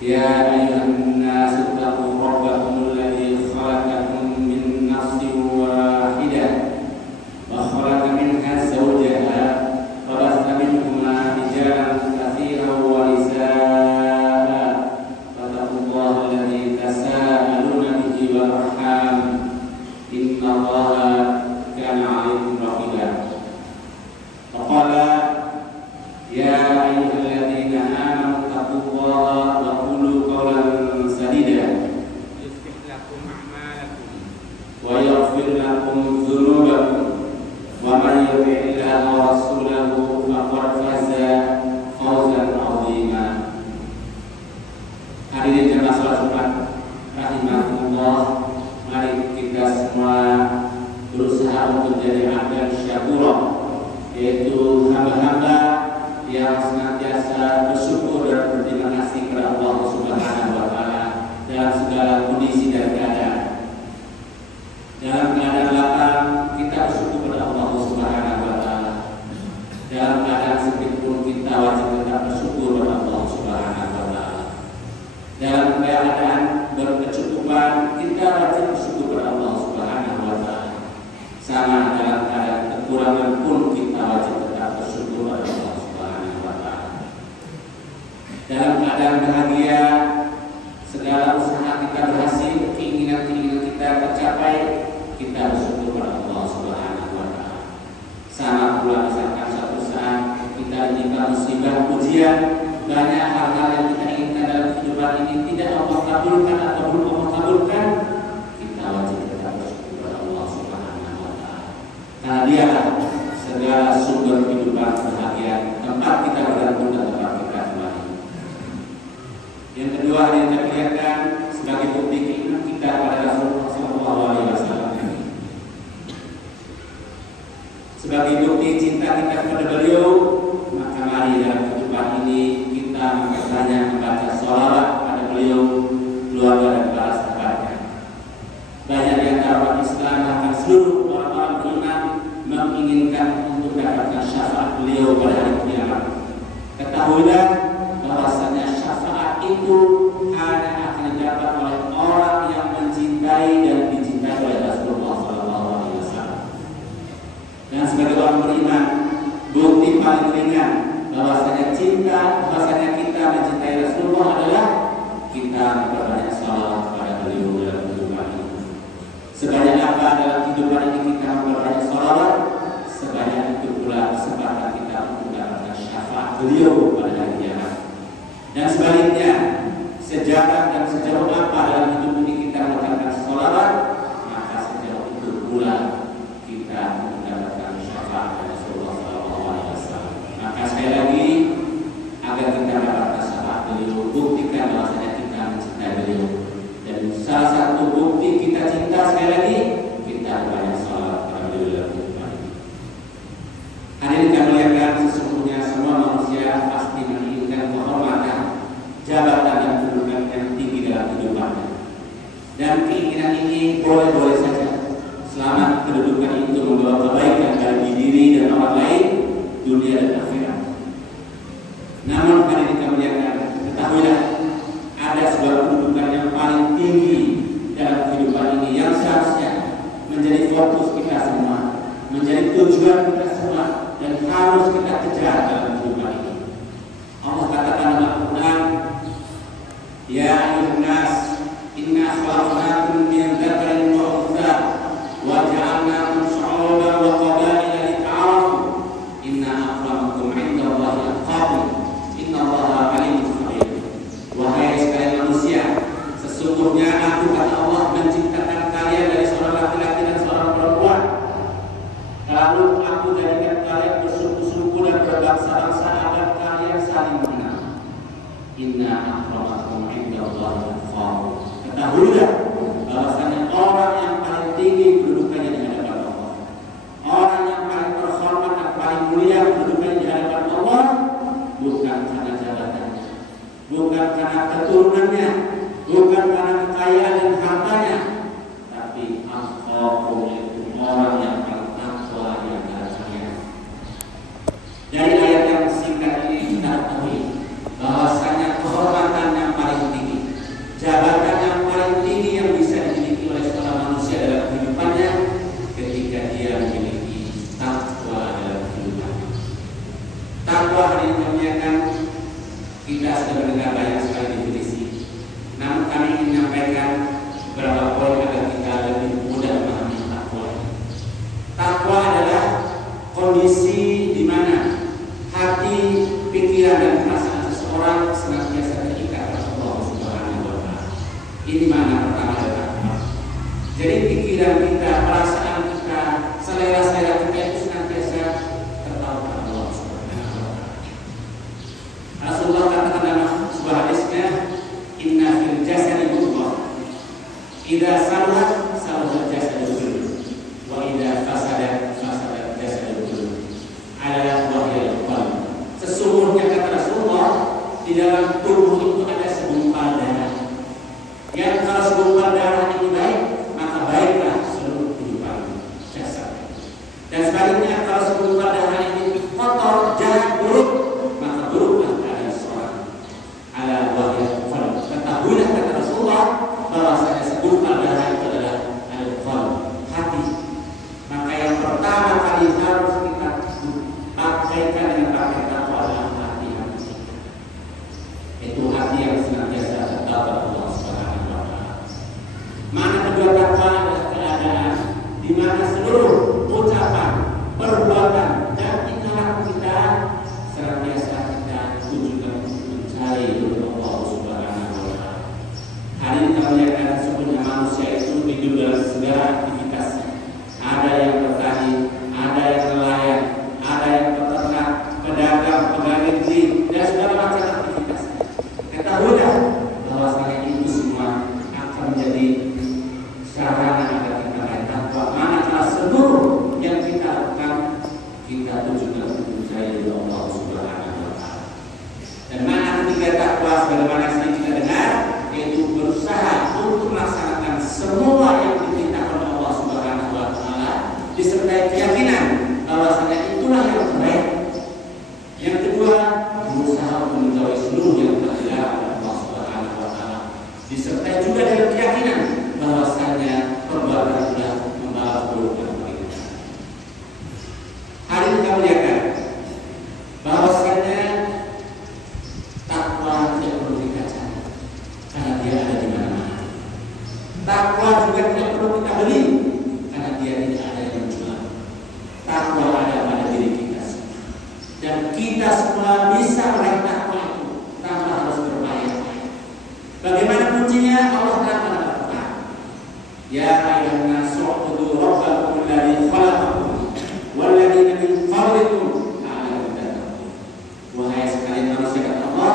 يا أيها الناس اتقوا ربكم الذي خلقكم من نفس واحدة وخلق منها زوجها وبث منهما رجالا كثيرا ونساء فاتقوا الله الذي تساءلون به والأرحام إن الله كان عليكم رقيبا. وقال يا أيها الذين آمنوا اتقوا الله وقولوا قولا سديدا يصلح لكم أعمالكم ويغفر لكم ذنوبكم ومن يطع الله ورسوله فقد فاز فوزا عظيما. Hadirin jemaah salat Jumat rahimakumullah, mari kita semua berusaha untuk menjadi abdan syakur, yaitu hamba-hamba yang senantiasa bersyukur dan berterima kasih kepada Allah Subhanahu wa taala dalam segala kondisi dan keadaan. Dalam keadaan lapang kita bersyukur kepada Allah Subhanahu wa taala. Dalam keadaan sempit pun kita wajib tetap bersyukur kepada Allah Subhanahu wa taala. Dalam keadaan berkecukupan kita wajib bersyukur kepada Allah Subhanahu wa taala. Sama dalam keadaan kekurangan pun kita wajib tetap bersyukur kepada Allah Subhanahu wa taala. Dalam keadaan bahagia, segala usaha kita berhasil, keinginan-keinginan kita tercapai, kita bersyukur kepada Allah Subhanahu wa taala. Sama pula misalkan suatu saat kita ditimpa musibah, ujian, banyak hal-hal yang kita inginkan dalam kehidupan ini tidak Allah kabulkan atau belum Allah kabulkan, kita wajib tetap bersyukur kepada Allah Subhanahu wa taala. Karena Dialah segala sumber kehidupan bahagia, tempat kita bergantung dan tempat kita kembali. Yang kedua yang kita lihatkan sebagai bukti keimanan kita pada Rasulullah SAW, sebagai bukti cinta kita kepada beliau, maka mari dalam kehidupan ini kita memperbanyak membaca sholawat pada beliau, keluarga dan para sahabatnya. Banyak di antara umat Islam bahkan seluruh orang-orang beriman menginginkan untuk mendapatkan syafaat beliau pada hari kiamat. Ketahuilah bahwasanya syafaat itu hanya akan didapat oleh orang yang mencintai dan dicintai oleh Rasulullah SAW. Dan sebagai orang beriman, bukti paling ringan bahwasanya bahwasanya kita mencintai Rasulullah adalah kita memperbanyak salawat kepada beliau dalam kehidupan ini. Sebanyak apa dalam kehidupan ini kita memperbanyak salawat, sebanyak itu pula kesempatan kita untuk mendapatkan syafaat beliau pada hari kiamat. Dan sebaliknya, sejarah dan sejauh apa dalam hidup ini kita mengucapkan salawat, maka sejauh itu pula kita mendapatkan syafaat dari Rasulullah SAW. Maka sekali lagi, agar kita mendapatkan syafaat beliau, buktikan bahwasanya kita mencintai beliau. Dan salah satu bukti kita cinta, sekali lagi, kita banyak salawat kepada beliau dalam kehidupan ini. Hadirin kami lihatkan, sesungguhnya semua manusia pasti menginginkan kehormatan, jabatan dan kedudukan yang tinggi dalam kehidupannya. Dan keinginan ini boleh-boleh saja, selama kedudukan itu membawa kebaikan bagi diri dan orang lain, dunia dan akhirat. Namun hadirin kami lihatkan, ketahuilah ada sebuah kedudukan yang paling tinggi dalam kehidupan ini yang seharusnya menjadi fokus kita semua, menjadi tujuan kita semua, dan harus kita kejar dalam kehidupan ini. Allah katakan dalam Al-Quran, Ya ayyuhan nas, inna khalaqnakum min dzakarin wa untha wa ja'alnakum syu'uban wa qabaila lita'arafu inna akramakum 'indallahi atqakum innallaha 'alimun khabir. Wahai sekalian manusia, sesungguhnya aku kata Allah menciptakan kalian dari seorang laki-laki dan seorang perempuan. Lalu aku jadikan kalian bersuku-suku dan berbangsa-bangsa agar kalian saling mengenal. Inna akramakum 'indallahi atqakum. Ketahuilah bahwasanya orang yang paling tinggi kedudukannya di hadapan Allah, orang yang paling terhormat dan paling mulia kedudukannya di hadapan Allah, bukan karena jabatannya, bukan karena keturunannya, bukan karena kekayaan dan hartanya, tapi atqakum, itu orang yang paling takwa di antara kalian. Dari ayat yang singkat ini kita ketahui bahwasanya kehormatan yang paling tinggi sudah mendengar banyak sekali definisi. Namun kami ingin menyampaikan beberapa poin agar kita lebih mudah memahami takwa. Takwa adalah kondisi di mana hati, pikiran dan perasaan seseorang senantiasa terikat pada Allah Subhanahu wa taala. Ini makna pertama dari takwa. Jadi pikiran kita, perasaan kita, selera-selera kita itu senantiasa tertarik pada Allah Subhanahu wa taala. Rasulullah katakan dalam sebuah hadisnya, "Inna fil jasadi mudghah. Idza saluhat saluhat jasadu kullu, wa idza fasadat fasadat jasadu kullu. Ala wa hiya al-qalb." Sesungguhnya kata Rasulullah, di dalam tubuh itu ada segumpal darah. Yang kalau segumpal darah ini baik, maka baiklah seluruh kehidupan jasad. Dan sebaliknya kalau segumpal darah ini kotor, jahat, buruk, maka buruklah keadaan seorang. Ala wa hiya al-qalb. Ketahuilah kata Rasulullah bahwasanya segumpal darah itu adalah al-qalb, hati. Maka yang pertama kali harus kita pakaikan dengan pakai takwa adalah hati kita. Itu hati yang senantiasa tertarik pada Allah Subhanahu wa taala. Mana kedua takwa adalah keadaan di mana seluruh ucapan, perbuatan dan tingkah laku kita senantiasa kita tujukan untuk mencari ridho Allah Subhanahu wa taala. Hari ini kita melihat sesungguhnya manusia itu hidup dalam segala aktivitasnya. Ada yang bertani, ada yang nelayan, ada yang peternak, pedagang, pegawai negeri, dan segala macam aktivitasnya. Ketahuilah bahwasanya itu semua akan menjadi sarana agar kita meraih takwa. Manakala seluruh yang kita lakukan kita tujukan untuk mencari ridho Allah Subhanahu wa taala. Dan mana ketiga takwa sebagaimana sering kita dengar, yaitu berusaha untuk melaksanakan semua yang diperintahkan oleh Allah Subhanahu wa taala disertai keyakinan bahwasanya itulah yang terbaik. Yang kedua, berusaha untuk menjauhi seluruh yang telah dilarang oleh Allah Subhanahu wa taala disertai juga dengan keyakinan bahwasanya perbuatan sudah membawa keburukan bagi kita. Hari ini kita melihat bahwasanya takwa tidak perlu dikaca karena dia ada di mana-mana. Takwa juga tidak perlu kita beli karena dia tidak ada yang menjual. Takwa ada pada diri kita semua. Dan kita semua bisa meraih takwa itu tanpa harus berupaya. Bagaimana kuncinya? Allah katakan dalam Al-Quran, "Ya ayyuhan nasu u'budu rabbakum alladzi khalaqakum wal ladzina min qablikum la'allakum tattaqun." Wahai sekalian manusia, kata Allah,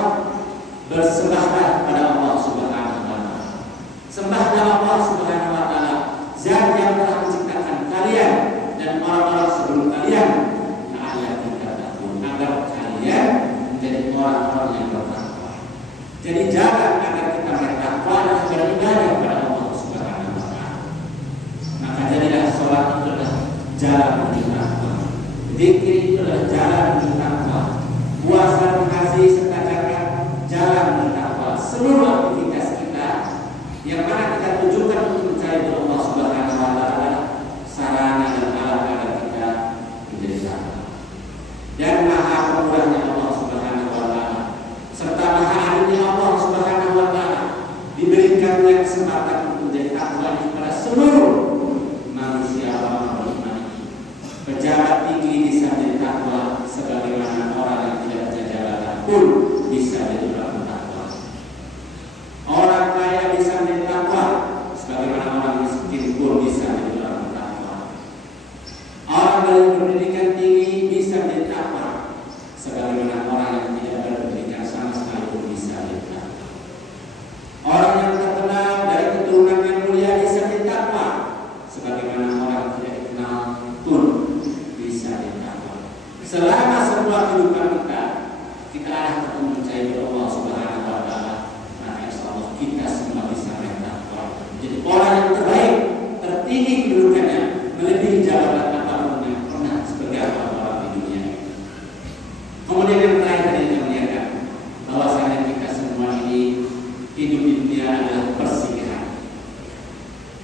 bersembahlah kepada Allah Subhanahu wa taala. Sembahlah Allah Subhanahu wa taala, Zat yang telah menciptakan kalian dan orang-orang sebelum kalian, la'allakum tattaqun, agar kalian menjadi orang-orang yang bertakwa. Jadi jalan agar kita meraih takwa adalah beribadah kepada Allah Subhanahu wa taala. Maka jadilah sholat itu adalah jalan menuju takwa. Zikir itu adalah jalan menuju takwa. Puasa dan haji serta zakat jalan menuju takwa. Seluruh aktivitas kita yang mana kita tujukan untuk mencari Allah Subhanahu wa taala sarana dan alat agar kita menjadi takwa. Dan maha pemurahnya Allah Subhanahu wa taala serta maha adilnya Allah Subhanahu wa taala diberikannya kesempatan untuk menjadi takwa kepada seluruh manusia orang beriman. Pejabat tinggi bisa menjadi takwa sebagaimana orang yang tidak punya jabatan pun bisa menjadi orang takwa. Orang kaya bisa menjadi takwa sebagaimana orang miskin pun bisa menjadi orang takwa. Orang yang berpendidikan tinggi bisa menjadi takwa sebagaimana orang yang tidak berpendidikan sama sekali pun bisa menjadi takwa. Orang yang terkenal dari keturunan yang mulia bisa menjadi takwa sebagaimana orang yang tidak dikenal pun bisa menjadi takwa. Selama semua kehidupan kita arahkan untuk mencari Allah Subhanahu wa taala, maka insyaallah kita semua bisa meraih takwa. Jadi orang yang terbaik, tertinggi kedudukannya, melebihi jabatan apapun yang pernah sebagai orang di dunia. Kemudian yang terakhir kita melihat bahwasanya kita semua ini hidup di dunia adalah persinggahan.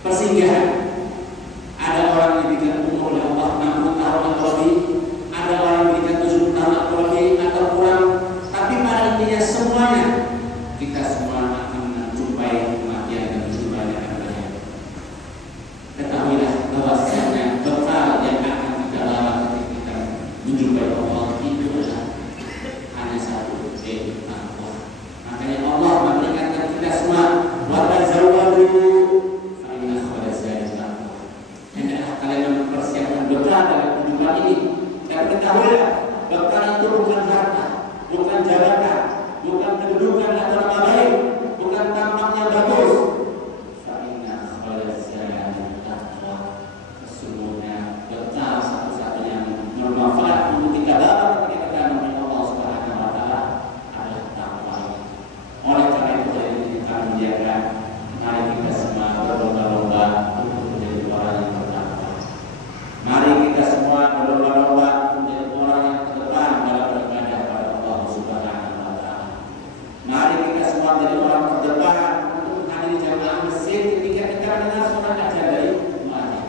Persinggahan. Ada orang yang diberikan umur oleh Allah 60 tahun atau lebih, ada orang yang diberikan 70 tahun atau lebih atau kurang, tapi pada intinya semuanya kita semua akan menjumpai kematian dan menjumpai akhirnya. Ketahuilah bahwasanya bekal yang akan kita bawa ketika kita menjumpai Allah itu adalah hanya satu, yaitu takwa. Makanya Allah memperingatkan kita semua, wa tazawwadu fa inna khairaz zadi taqwa. Hendaklah kalian mempersiapkan bekal dalam kehidupan ini. Dan ketahuilah, bekal itu bukan harta, bukan jabatan, bukan kedudukan atau nama baik, bukan tampak yang bagus. Fa inna khairaz zadi taqwa. Sesungguhnya bekal satu-satunya yang bermanfaat untuk kita bawa ketika kita menemui Allah Subhanahu wa taala adalah takwa. Oleh karena itu kita menjaga, mari kita semua berlomba-lomba untuk menjadi orang yang bertakwa. Mari kita semua berlomba-lomba menjadi orang yang terdepan dalam beribadah kepada Allah Subhanahu wa taala. Mari kita semua menjadi orang terdepan untuk menghadiri jamaah masjid ketika kita mendengar suara azan dari muadzin.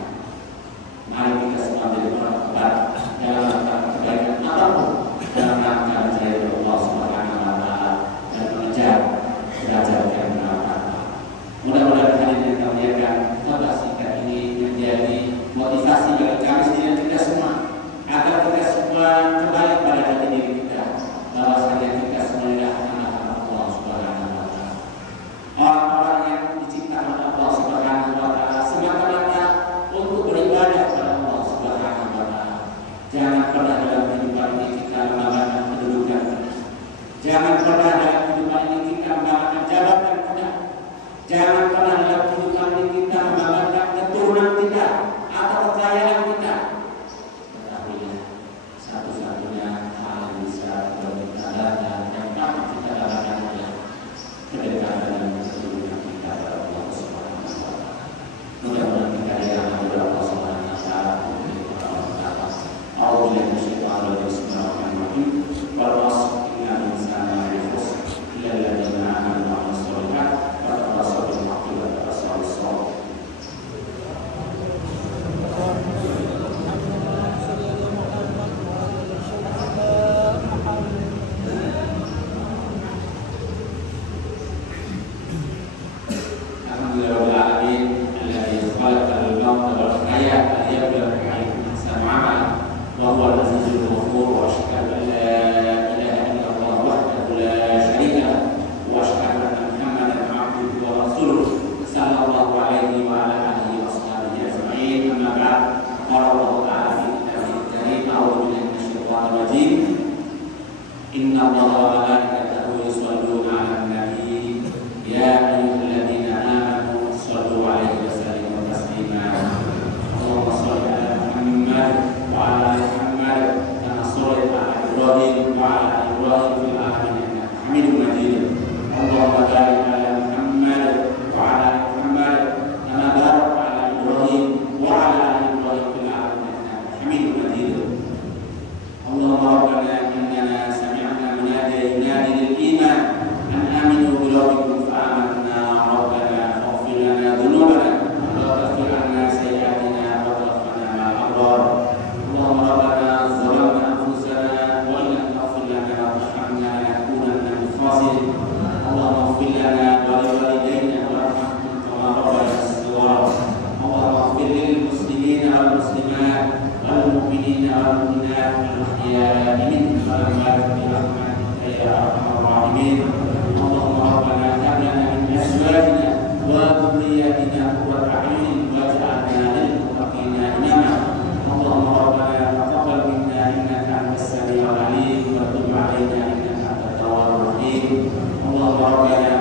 Mari kita semua menjadi orang terdepan dalam rangka kebaikan apapun, dalam rangka mencari Allah Subhanahu wa taala dan mengejar derajat yang benar. Mudah-mudahan hadirin yang termuliakan, khutbah singkat ini menjadi motivasi bagi kami dan kita semua agar kita semua kembali pada hati diri kita bahwasanya kita semua adalah anak-anak Allah Subhanahu wa taala. Orang-orang yang diciptakan Allah Subhanahu wa taala semata-mata untuk beribadah kepada Allah Subhanahu wa taala. Jangan pernah dalam kehidupan ini kita membanggakan kedudukan kita. Jangan pernah dalam kehidupan ini kita membanggakan jabatan kita. Jangan pernah dalam kehidupan ini kita membanggakan keturunan kita atau kekayaan kita. Ketahuilah, satu-satunya hal yang bisa kita dan yang dapat kita dapatkan adalah kedekatan dan keturunan kita kepada Allah Subhanahu wa taala. Mudah-mudahan kita dirahmati oleh Allah Subhanahu wa taala. A'udzubillahi minasyaitonir rajim. Bismillahirrahmanirrahim. Wal 'ashr innal insana lafi khusr illa alladziina aamanu wa 'amilus shalihaat wa tawassaw bil haqqi wa tawassaw bis sabr. Allahumma rabbana